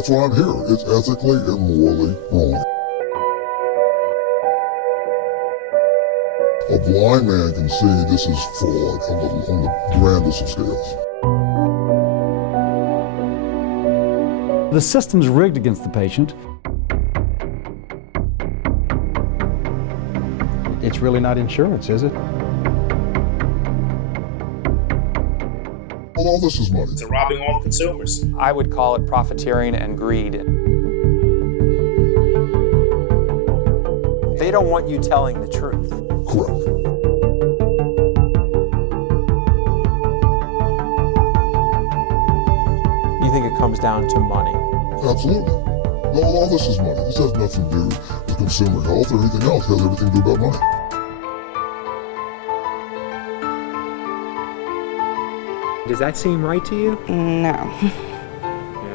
That's why I'm here. It's ethically and morally wrong. A blind man can see this is fraud on the grandest of scales. The system's rigged against the patient. It's really not insurance, is it? Well, all this is money. They're robbing all the consumers. I would call it profiteering and greed. They don't want you telling the truth. Correct. You think it comes down to money? Absolutely. No, all this is money. This has nothing to do with consumer health or anything else. It has everything to do about money. Does that seem right to you? No.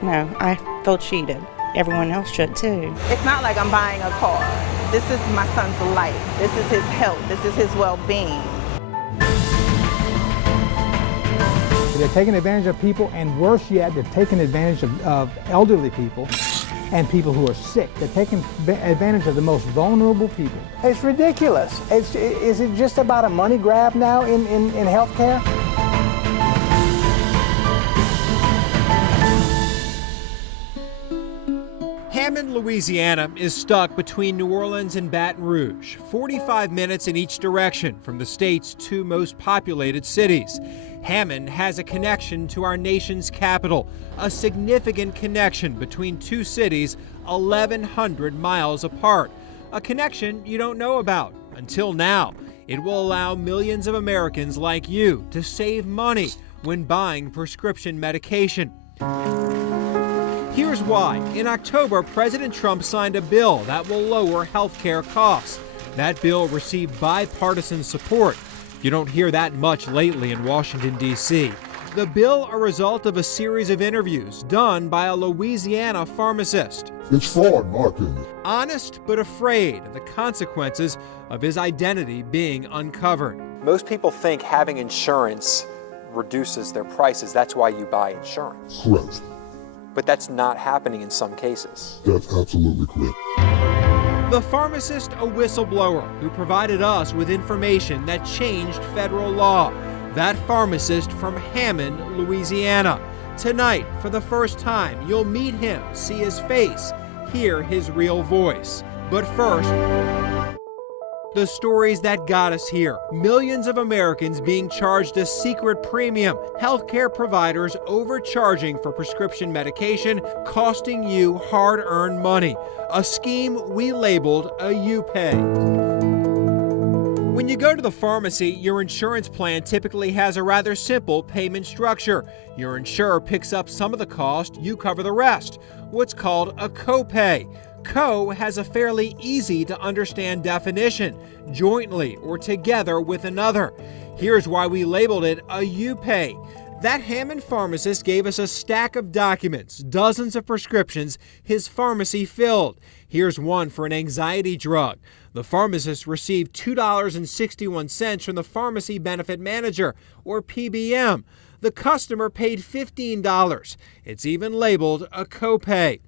No, I feel cheated. Everyone else should too. It's not like I'm buying a car. This is my son's life. This is his health. This is his well-being. They're taking advantage of people, and worse yet, they're taking advantage of elderly people and people who are sick. They're taking advantage of the most vulnerable people. It's ridiculous. Is it just about a money grab now in healthcare? Hammond, Louisiana is stuck between New Orleans and Baton Rouge, 45 minutes in each direction from the state's two most populated cities. Hammond has a connection to our nation's capital, a significant connection between two cities 1,100 miles apart, a connection you don't know about until now. It will allow millions of Americans like you to save money when buying prescription medication. Here's why. In October, President Trump signed a bill that will lower health care costs. That bill received bipartisan support. You don't hear that much lately in Washington, D.C. The bill, a result of a series of interviews done by a Louisiana pharmacist. It's fraud, in my opinion. Honest but afraid of the consequences of his identity being uncovered. Most people think having insurance reduces their prices. That's why you buy insurance. Correct. But that's not happening in some cases. That's absolutely correct. The pharmacist, a whistleblower who provided us with information that changed federal law. That pharmacist from Hammond, Louisiana. Tonight, for the first time, you'll meet him, see his face, hear his real voice. But first, the stories that got us here. Millions of Americans being charged a secret premium. Healthcare providers overcharging for prescription medication, costing you hard-earned money. A scheme we labeled a U-Pay. When you go to the pharmacy, your insurance plan typically has a rather simple payment structure. Your insurer picks up some of the cost, you cover the rest. What's called a copay. Co has a fairly easy to understand definition, jointly or together with another. Here's why we labeled it a U-Pay. That Hammond pharmacist gave us a stack of documents, dozens of prescriptions his pharmacy filled. Here's one for an anxiety drug. The pharmacist received $2.61 from the pharmacy benefit manager, or PBM. The customer paid $15. It's even labeled a copay.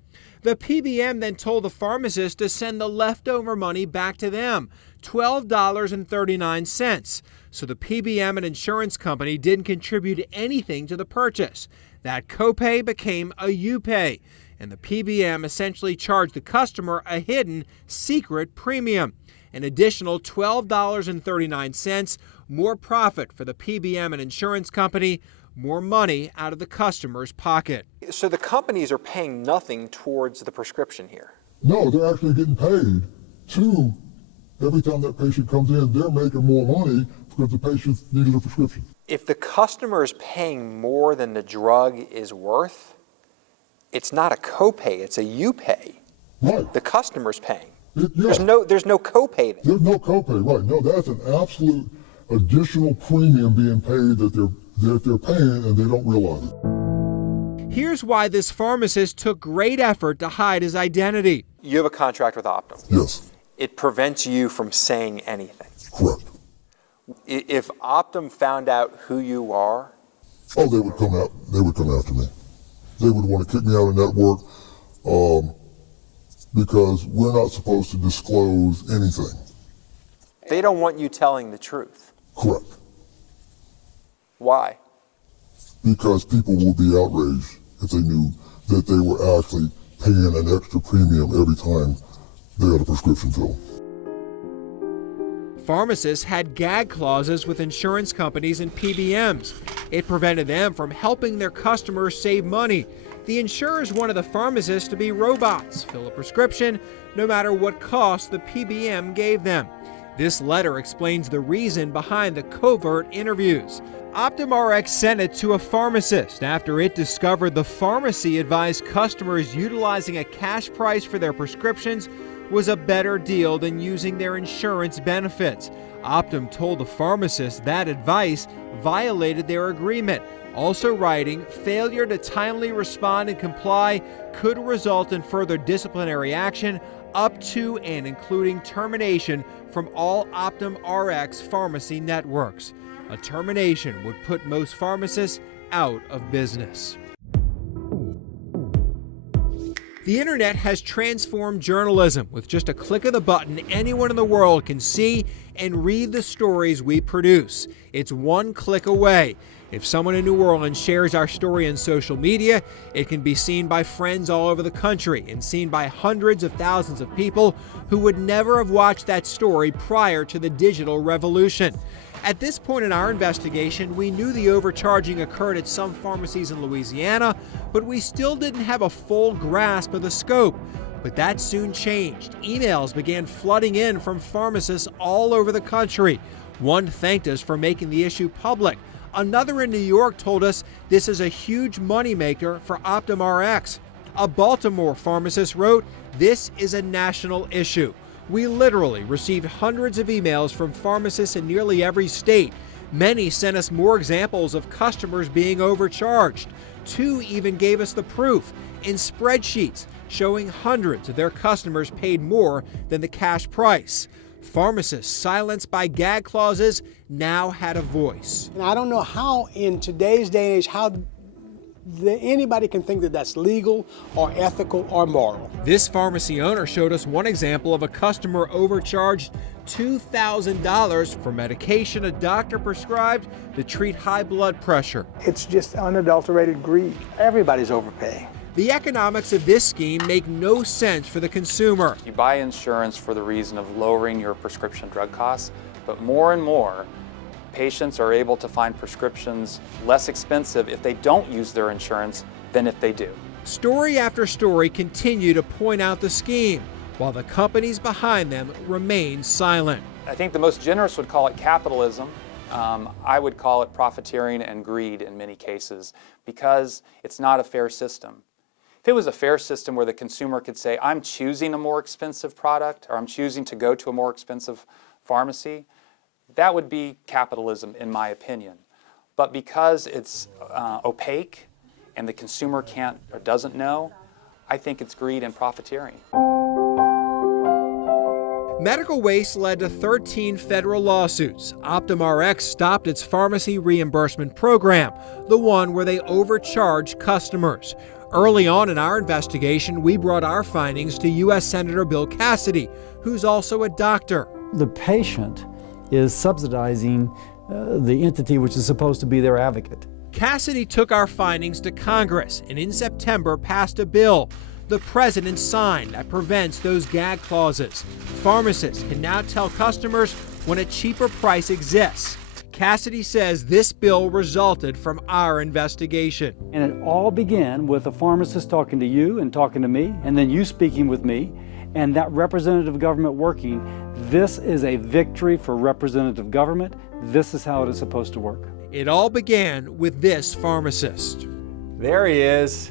The PBM then told the pharmacist to send the leftover money back to them, $12.39. So the PBM and insurance company didn't contribute anything to the purchase. That copay became a U-Pay, and the PBM essentially charged the customer a hidden, secret premium. An additional $12.39, more profit for the PBM and insurance company, more money out of the customer's pocket. So the companies are paying nothing towards the prescription here? No, they're actually getting paid to, every time that patient comes in, they're making more money because the patient needed a prescription. If the customer is paying more than the drug is worth, it's not a copay, it's a U-Pay. Right. The customer's paying. Yeah. There's no copay. There's no copay, right. No, that's an absolute additional premium being paid that they're paying and they don't realize it. Here's why this pharmacist took great effort to hide his identity. You have a contract with Optum. Yes. It prevents you from saying anything. Correct. If Optum found out who you are, oh, they would come after me. They would want to kick me out of network. because we're not supposed to disclose anything. They don't want you telling the truth. Correct. Why? Because people will be outraged if they knew that they were actually paying an extra premium every time they had a prescription fill. Pharmacists had gag clauses with insurance companies and PBMs. It prevented them from helping their customers save money. The insurers wanted the pharmacists to be robots, fill a prescription, no matter what cost the PBM gave them. This letter explains the reason behind the covert interviews. OptumRx sent it to a pharmacist after it discovered the pharmacy advised customers utilizing a cash price for their prescriptions was a better deal than using their insurance benefits. Optum told the pharmacist that advice violated their agreement, also writing, failure to timely respond and comply could result in further disciplinary action up to and including termination from all OptumRx pharmacy networks. A termination would put most pharmacists out of business. The internet has transformed journalism. With just a click of the button, anyone in the world can see and read the stories we produce. It's one click away. If someone in New Orleans shares our story on social media, it can be seen by friends all over the country and seen by hundreds of thousands of people who would never have watched that story prior to the digital revolution. At this point in our investigation, we knew the overcharging occurred at some pharmacies in Louisiana, but we still didn't have a full grasp of the scope. But that soon changed. Emails began flooding in from pharmacists all over the country. One thanked us for making the issue public. Another in New York told us this is a huge moneymaker for OptumRx. A Baltimore pharmacist wrote, "This is a national issue." We literally received hundreds of emails from pharmacists in nearly every state. Many sent us more examples of customers being overcharged. 2 even gave us the proof in spreadsheets showing hundreds of their customers paid more than the cash price. Pharmacists silenced by gag clauses now had a voice. And I don't know how in today's day and age how anybody can think that that's legal or ethical or moral. This pharmacy owner showed us one example of a customer overcharged $2,000 for medication a doctor prescribed to treat high blood pressure. It's just unadulterated greed. Everybody's overpaying. The economics of this scheme make no sense for the consumer. You buy insurance for the reason of lowering your prescription drug costs, but more and more, patients are able to find prescriptions less expensive if they don't use their insurance than if they do. Story after story continue to point out the scheme, while the companies behind them remain silent. I think the most generous would call it capitalism. I would call it profiteering and greed in many cases, because it's not a fair system. If it was a fair system where the consumer could say, I'm choosing a more expensive product, or I'm choosing to go to a more expensive pharmacy, that would be capitalism, in my opinion. But because it's opaque and the consumer can't or doesn't know, I think it's greed and profiteering. Medical waste led to 13 federal lawsuits. OptumRx stopped its pharmacy reimbursement program, the one where they overcharged customers. Early on in our investigation, we brought our findings to U.S. Senator Bill Cassidy, who's also a doctor. The patient is subsidizing the entity which is supposed to be their advocate. Cassidy took our findings to Congress and in September passed a bill the president signed that prevents those gag clauses. Pharmacists can now tell customers when a cheaper price exists. Cassidy says this bill resulted from our investigation. And it all began with a pharmacist talking to you and talking to me, and then you speaking with me, and that representative government working. This is a victory for representative government. This is how it is supposed to work. It all began with this pharmacist. There he is.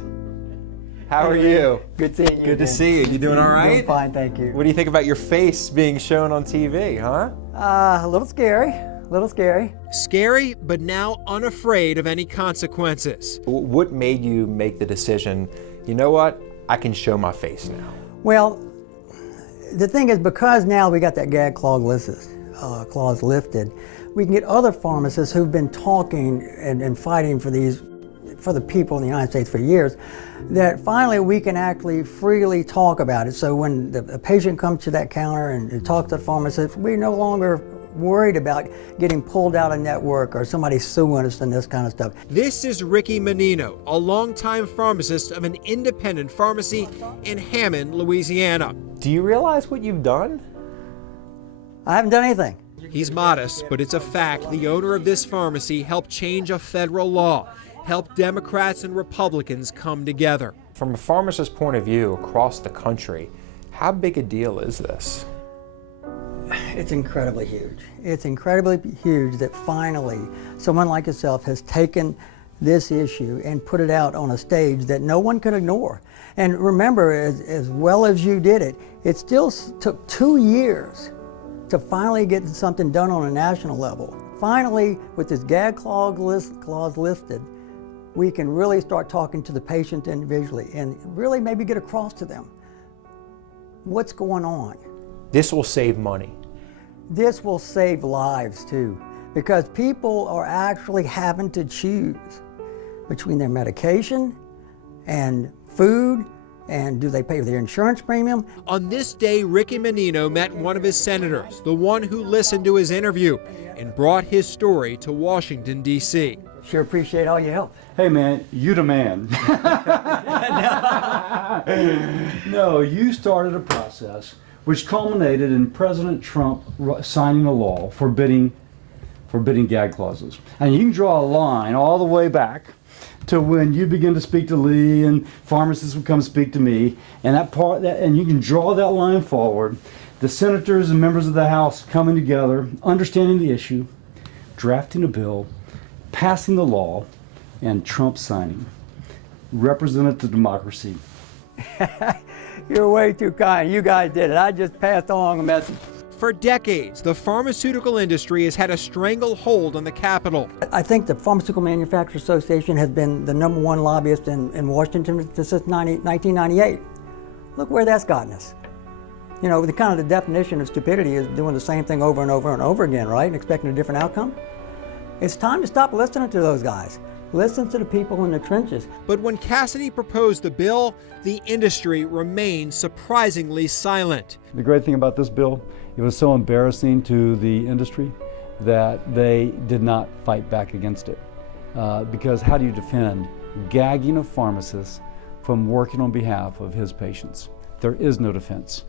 How are you? Good seeing you. Good to see you. You doing all right? Doing fine, thank you. What do you think about your face being shown on TV, huh? A little scary. A little scary. Scary, but now unafraid of any consequences. What made you make the decision, you know what, I can show my face now? Well, the thing is, because now we got that gag clause lifted, we can get other pharmacists who've been talking and fighting for these for the people in the United States for years, that finally we can actually freely talk about it. So when the patient comes to that counter and talks to the pharmacist, we're no longer worried about getting pulled out of network or somebody suing us and this kind of stuff. This is Ricky Menino, a longtime pharmacist of an independent pharmacy in Hammond, Louisiana. Do you realize what you've done? I haven't done anything. He's modest, but it's a fact. The owner of this pharmacy helped change a federal law, helped Democrats and Republicans come together. From a pharmacist's point of view across the country, how big a deal is this? It's incredibly huge. It's incredibly huge that finally someone like yourself has taken this issue and put it out on a stage that no one could ignore. And remember, as well as you did it, it still took 2 years to finally get something done on a national level. Finally, with this gag clause listed, we can really start talking to the patient individually and really maybe get across to them what's going on. This will save money. This will save lives too, because people are actually having to choose between their medication and food, and do they pay their insurance premium? On this day, Ricky Menino met one of his senators, the one who listened to his interview and brought his story to Washington, D.C. Sure appreciate all your help. Hey man, you the man. No, you started a process which culminated in President Trump signing a law forbidding gag clauses. And you can draw a line all the way back to when you begin to speak to Lee and pharmacists would come speak to me, and and you can draw that line forward. The senators and members of the House coming together, understanding the issue, drafting a bill, passing the law, and Trump signing. Representative democracy. You're way too kind. You guys did it. I just passed along a message. For decades, the pharmaceutical industry has had a stranglehold on the Capitol. I think the Pharmaceutical Manufacturers Association has been the #1 lobbyist in Washington since 1998. Look where that's gotten us. You know, the kind of the definition of stupidity is doing the same thing over and over and over again, right? And expecting a different outcome. It's time to stop listening to those guys. Listen to the people in the trenches. But when Cassidy proposed the bill, the industry remained surprisingly silent. The great thing about this bill, it was so embarrassing to the industry that they did not fight back against it. Because how do you defend gagging a pharmacist from working on behalf of his patients? There is no defense.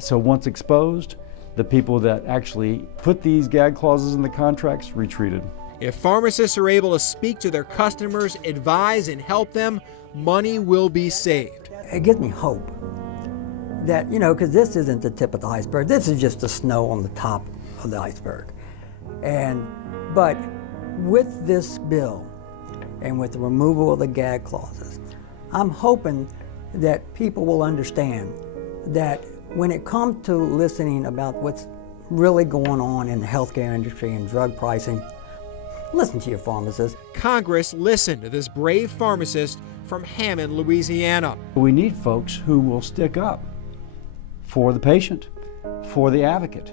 So once exposed, the people that actually put these gag clauses in the contracts retreated. If pharmacists are able to speak to their customers, advise, and help them, money will be saved. It gives me hope that, you know, because this isn't the tip of the iceberg. This is just the snow on the top of the iceberg. But with this bill and with the removal of the gag clauses, I'm hoping that people will understand that when it comes to listening about what's really going on in the healthcare industry and drug pricing, listen to your pharmacist. Congress listened to this brave pharmacist from Hammond, Louisiana. We need folks who will stick up for the patient, for the advocate,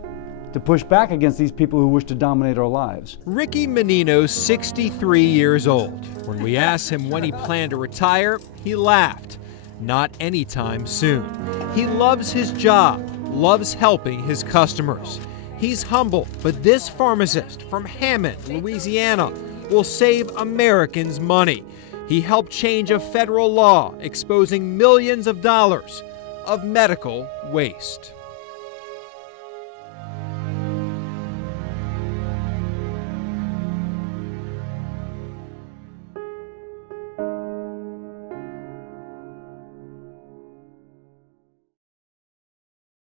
to push back against these people who wish to dominate our lives. Ricky Menino's 63 years old. When we asked him when he planned to retire, he laughed. Not anytime soon. He loves his job, loves helping his customers. He's humble, but this pharmacist from Hammond, Louisiana, will save Americans money. He helped change a federal law exposing millions of dollars of medical waste.